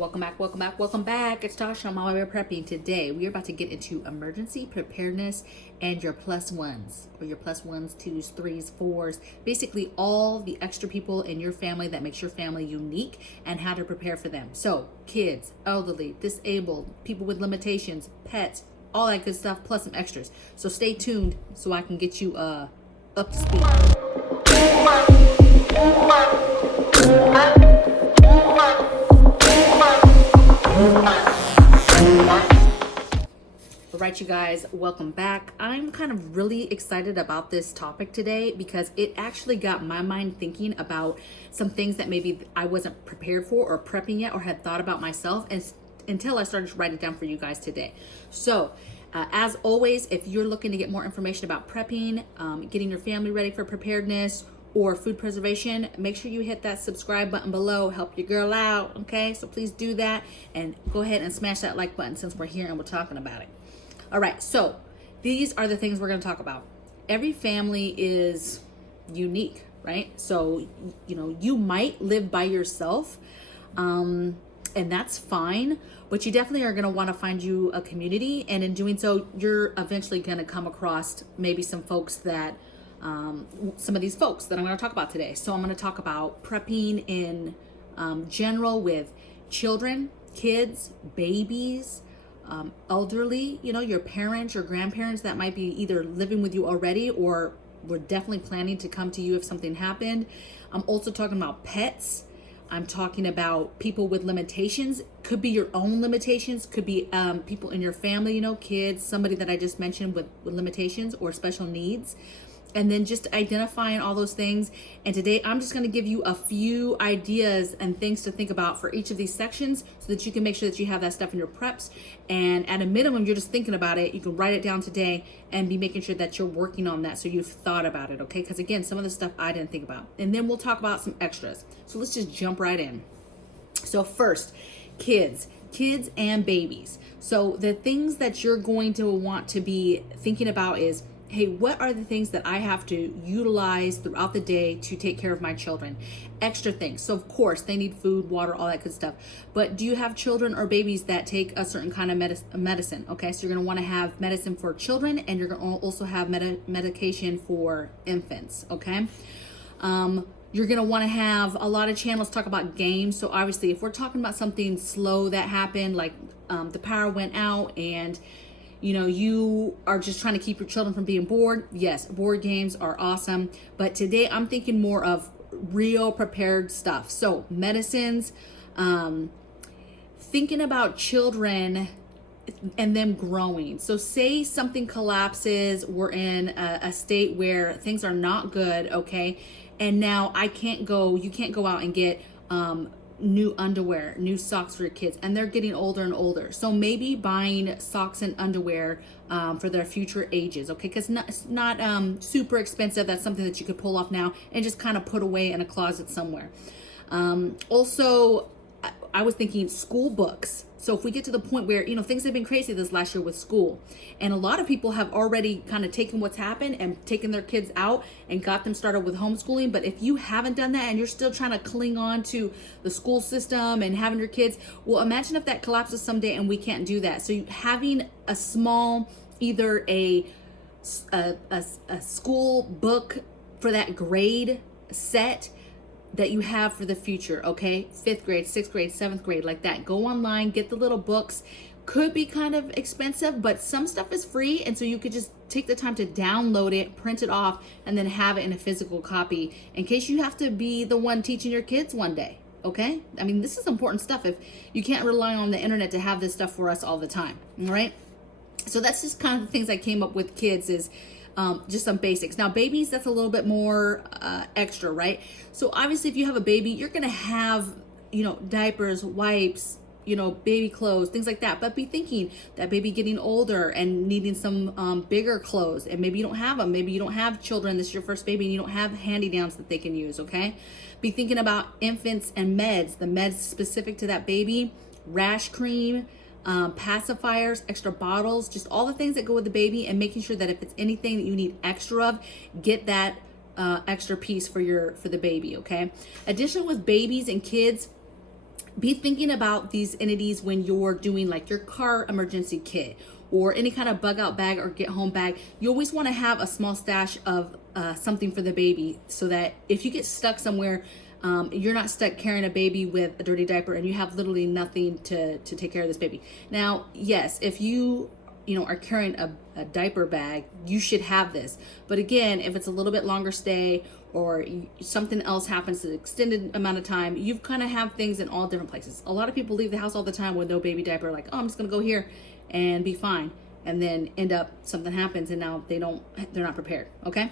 Welcome back. It's Tasha. I'm on my way prepping. Today, we are about to get into emergency preparedness and your plus ones, or your plus ones, twos, threes, fours, basically all the extra people in your family that makes your family unique and how to prepare for them. So kids, elderly, disabled, people with limitations, pets, all that good stuff, plus some extras. So stay tuned so I can get you up to speed. All right, you guys, welcome back. I'm kind of really excited about this topic today because it actually got my mind thinking about some things that maybe I wasn't prepared for or prepping yet or had thought about myself until I started to write it down for you guys today. So as always, if you're looking to get more information about prepping, getting your family ready for preparedness, or food preservation, make sure you hit that subscribe button below. Help your girl out, okay? So please do that and go ahead and smash that like button since we're here and we're talking about it. All right, so these are the things we're gonna talk about. Every family is unique, right? So, you might live by yourself, and that's fine, but you definitely are gonna wanna find you a community, and in doing so, you're eventually gonna come across maybe some folks that some of these folks that I'm going to talk about today. So I'm going to talk about prepping in general with children, kids, babies, elderly, your parents, your grandparents that might be either living with you already or were definitely planning to come to you if something happened. I'm also talking about pets. I'm talking about people with limitations. Could be your own limitations, could be people in your family, kids, somebody that I just mentioned with limitations or special needs. And then just identifying all those things. And today I'm just going to give you a few ideas and things to think about for each of these sections so that you can make sure that you have that stuff in your preps. And at a minimum, you're just thinking about it. You can write it down today and be making sure that you're working on that so you've thought about it, okay? Because again, some of the stuff I didn't think about. And then we'll talk about some extras. So let's just jump right in. So first, kids and babies. So the things that you're going to want to be thinking about is, hey, what are the things that I have to utilize throughout the day to take care of my children? Extra things. So of course, they need food, water, all that good stuff. But do you have children or babies that take a certain kind of medicine? Okay, so you're going to want to have medicine for children, and you're going to also have medication for infants, okay? You're going to want to have a lot of channels talk about games. So obviously, if we're talking about something slow that happened, like the power went out and you are just trying to keep your children from being bored. Yes, board games are awesome. But today I'm thinking more of real prepared stuff. So medicines, thinking about children and them growing. So say something collapses, we're in a state where things are not good, okay? And now you can't go out and get new underwear, new socks for your kids, and they're getting older and older. So maybe buying socks and underwear for their future ages, okay? Because it's not super expensive. That's something that you could pull off now and just kind of put away in a closet somewhere. Also, I was thinking school books. So if we get to the point where, things have been crazy this last year with school, and a lot of people have already kind of taken what's happened and taken their kids out and got them started with homeschooling. But if you haven't done that and you're still trying to cling on to the school system and having your kids, well, imagine if that collapses someday and we can't do that. So having a small, either a school book for that grade set that you have for the future, okay? 5th grade, 6th grade, 7th grade, like that. Go online, get the little books. Could be kind of expensive, but some stuff is free, and so you could just take the time to download it, print it off, and then have it in a physical copy in case you have to be the one teaching your kids one day, okay? I mean, this is important stuff if you can't rely on the internet to have this stuff for us all the time, all right? So that's just kind of the things I came up with kids is just some basics. Now babies, that's a little bit more extra, right? So obviously if you have a baby, you're gonna have diapers, wipes, baby clothes, things like that. But be thinking that baby getting older and needing some bigger clothes, and maybe you don't have them, maybe you don't have children, this is your first baby and you don't have handy-downs that they can use, okay? Be thinking about infants and meds, the meds specific to that baby, rash cream, pacifiers, extra bottles, just all the things that go with the baby, and making sure that if it's anything that you need extra of, get that extra piece for the baby, okay? Additionally, with babies and kids, be thinking about these entities when you're doing like your car emergency kit or any kind of bug out bag or get home bag. You always want to have a small stash of something for the baby, so that if you get stuck somewhere, you're not stuck carrying a baby with a dirty diaper and you have literally nothing to take care of this baby. Now, yes, if you are carrying a diaper bag, you should have this. But again, if it's a little bit longer stay or something else happens an extended amount of time, you kind of have things in all different places. A lot of people leave the house all the time with no baby diaper, like, oh, I'm just gonna go here and be fine, and then end up something happens and now they're not prepared. Okay.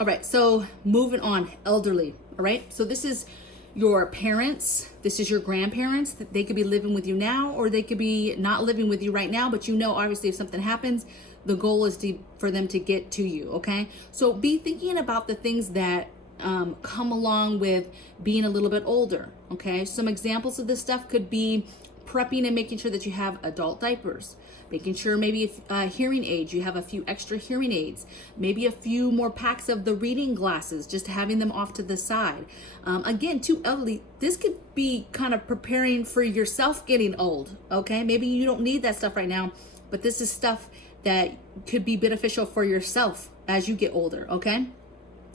All right, so moving on, elderly. All right, so this is your parents, this is your grandparents. They could be living with you now, or they could be not living with you right now, but obviously if something happens, the goal is for them to get to you. Okay, so be thinking about the things that come along with being a little bit older. Okay, some examples of this stuff could be prepping and making sure that you have adult diapers, making sure maybe if hearing aids, you have a few extra hearing aids, maybe a few more packs of the reading glasses, just having them off to the side. Again, too elderly, this could be kind of preparing for yourself getting old. Okay, maybe you don't need that stuff right now, but this is stuff that could be beneficial for yourself as you get older. Okay,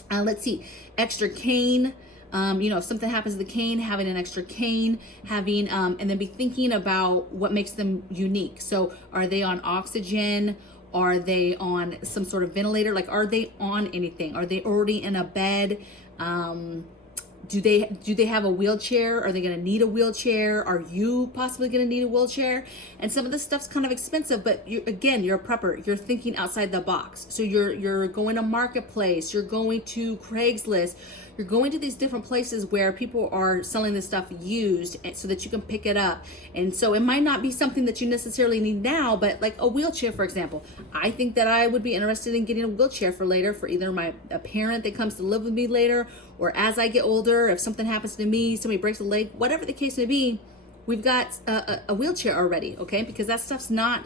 let's see, extra cane. If something happens to the cane, having an extra cane, having, and then be thinking about what makes them unique. So are they on oxygen? Are they on some sort of ventilator? Like, are they on anything? Are they already in a bed? Do they have a wheelchair? Are they going to need a wheelchair? Are you possibly going to need a wheelchair? And some of this stuff's kind of expensive, but you're a prepper. You're thinking outside the box. So you're going to Marketplace. You're going to Craigslist. You're going to these different places where people are selling this stuff used, so that you can pick it up. And so it might not be something that you necessarily need now, but like a wheelchair, for example. I think that I would be interested in getting a wheelchair for later, for either a parent that comes to live with me later, or as I get older, if something happens to me, somebody breaks a leg, whatever the case may be, we've got a wheelchair already, okay? Because that stuff's not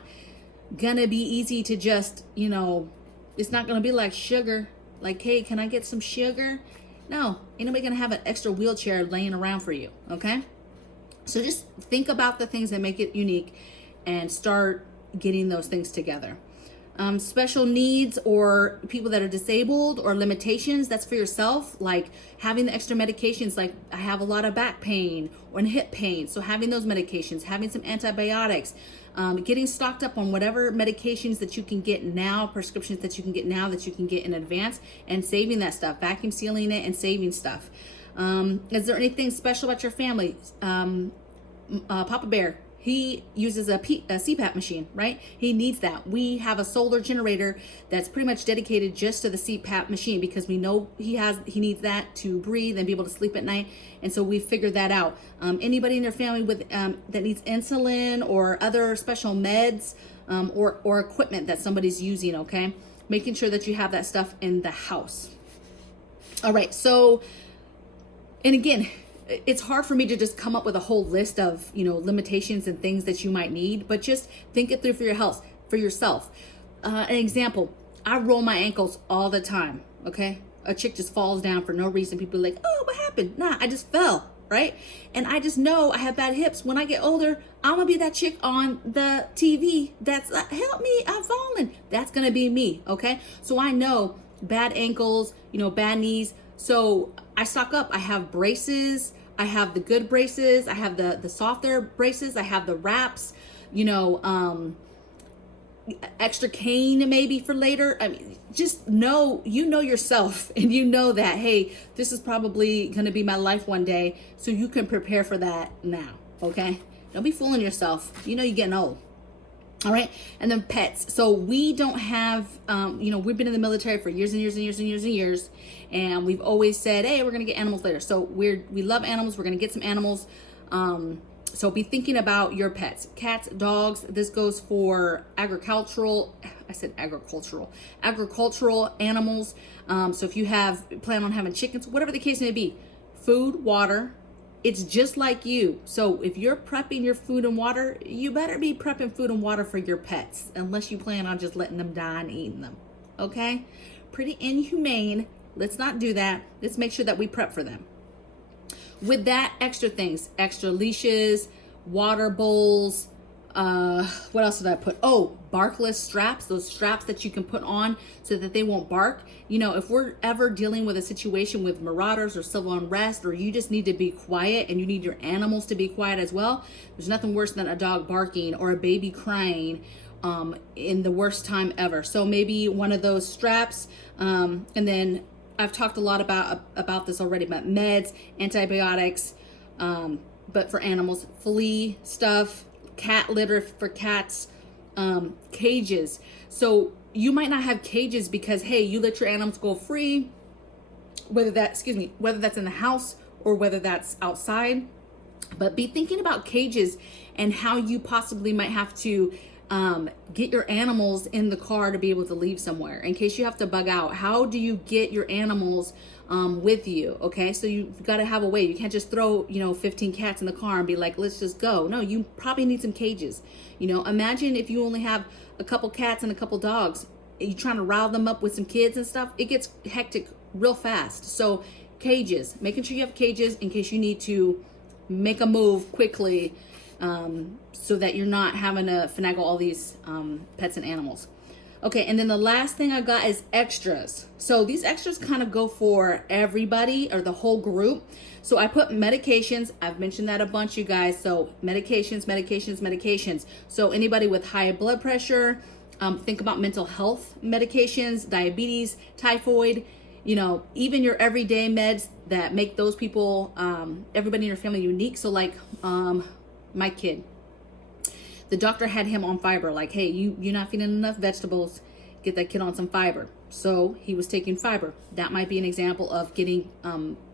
gonna be easy to just, it's not gonna be like sugar. Like, hey, can I get some sugar? No, ain't nobody gonna have an extra wheelchair laying around for you, okay? So just think about the things that make it unique and start getting those things together. Special needs or people that are disabled or limitations, that's for yourself, like having the extra medications, like I have a lot of back pain or hip pain, so having those medications, having some antibiotics, getting stocked up on whatever medications that you can get now, prescriptions that you can get now that you can get in advance, and saving that stuff, vacuum sealing it and saving stuff. Is there anything special about your family? Papa Bear, he uses a CPAP machine, right? He needs that. We have a solar generator that's pretty much dedicated just to the CPAP machine, because we know he needs that to breathe and be able to sleep at night. And so we figured that out. Anybody in your family with that needs insulin or other special meds or equipment that somebody's using, okay? Making sure that you have that stuff in the house. All right, so, and again, it's hard for me to just come up with a whole list of, limitations and things that you might need, but just think it through for your health, for yourself. An example, I roll my ankles all the time, okay? A chick just falls down for no reason. People are like, oh, what happened? Nah, I just fell, right? And I just know I have bad hips. When I get older, I'm gonna be that chick on the TV that's help me, I'm falling. That's gonna be me, okay? So I know bad ankles, bad knees. So I stock up. I have braces. I have the good braces. I have the softer braces. I have the wraps, extra cane maybe for later. I mean, just know yourself, and that, hey, this is probably going to be my life one day. So you can prepare for that now. Okay. Don't be fooling yourself. You're getting old. All right. And then pets. So we don't have, we've been in the military for years and years and years and years and years. And we've always said, hey, we're going to get animals later. So we love animals. We're going to get some animals. So be thinking about your pets, cats, dogs. This goes for agricultural animals. So if you plan on having chickens, whatever the case may be, food, water, it's just like you. So if you're prepping your food and water, you better be prepping food and water for your pets, unless you plan on just letting them die and eating them. Okay? Pretty inhumane. Let's not do that. Let's make sure that we prep for them. with that, extra things, extra leashes, water bowls. What else did I put? Oh, barkless straps, those straps that you can put on so that they won't bark. You know, if we're ever dealing with a situation with marauders or civil unrest, or you just need to be quiet and you need your animals to be quiet as well, there's nothing worse than a dog barking or a baby crying in the worst time ever. So maybe one of those straps, and then I've talked a lot about this already, but meds, antibiotics, but for animals, flea stuff, cat litter for cats, cages. So you might not have cages because, hey, you let your animals go free, whether that's in the house or whether that's outside. But be thinking about cages and how you possibly might have to get your animals in the car to be able to leave somewhere in case you have to bug out. How do you get your animals with you? Okay, so you've got to have a way. You can't just throw 15 cats in the car and be like, let's just go. No, you probably need some cages. Imagine if you only have a couple cats and a couple dogs, you trying to rile them up with some kids and stuff. It gets hectic real fast. So cages, making sure you have cages in case you need to make a move quickly, so that you're not having to finagle all these pets and animals. Okay, and then the last thing I got is extras. So these extras kind of go for everybody or the whole group. So I put medications. I've mentioned that a bunch, you guys. So medications. So anybody with high blood pressure, think about mental health medications, diabetes, typhoid, even your everyday meds that make those people, everybody in your family unique. So like my kid, the doctor had him on fiber, like, hey, you're not feeding enough vegetables, get that kid on some fiber. So he was taking fiber. That might be an example of getting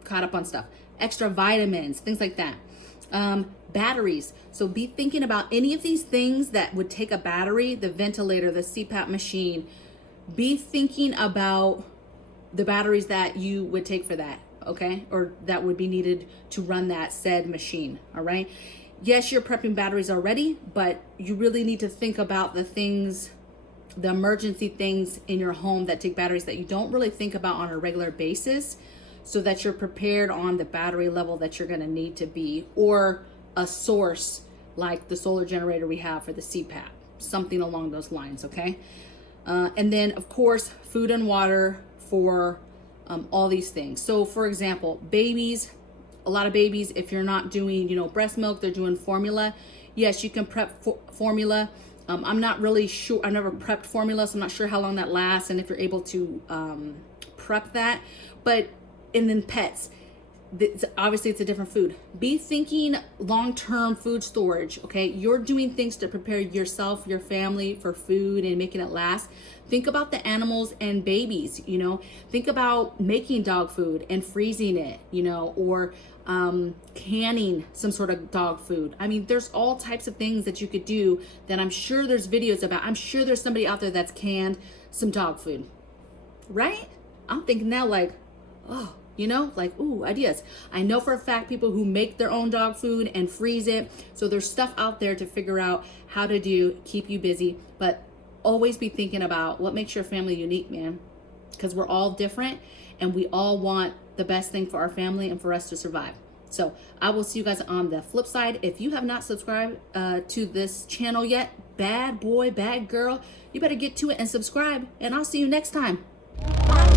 caught up on stuff. Extra vitamins, things like that. Batteries. So be thinking about any of these things that would take a battery, the ventilator, the CPAP machine. Be thinking about the batteries that you would take for that, okay? Or that would be needed to run that said machine, all right? Yes, you're prepping batteries already, but you really need to think about the things, the emergency things in your home that take batteries that you don't really think about on a regular basis, so that you're prepared on the battery level that you're gonna need to be, or a source like the solar generator we have for the CPAP, something along those lines, okay? And then of course, food and water for all these things. So for example, babies, a lot of babies, if you're not doing, breast milk, they're doing formula. Yes, you can prep formula. I'm not really sure. I never prepped formula, so I'm not sure how long that lasts and if you're able to prep that. But, and then pets. Obviously, it's a different food. Be thinking long-term food storage, okay? You're doing things to prepare yourself, your family for food and making it last. Think about the animals and babies, Think about making dog food and freezing it, or canning some sort of dog food. I mean, there's all types of things that you could do that I'm sure there's videos about. I'm sure there's somebody out there that's canned some dog food, right? I'm thinking now like, oh, ooh, ideas. I know for a fact people who make their own dog food and freeze it. So there's stuff out there to figure out how to do, keep you busy, but always be thinking about what makes your family unique, man. Because we're all different and we all want the best thing for our family and for us to survive. So I will see you guys on the flip side. If you have not subscribed to this channel yet, bad boy, bad girl, you better get to it and subscribe. And I'll see you next time. Bye.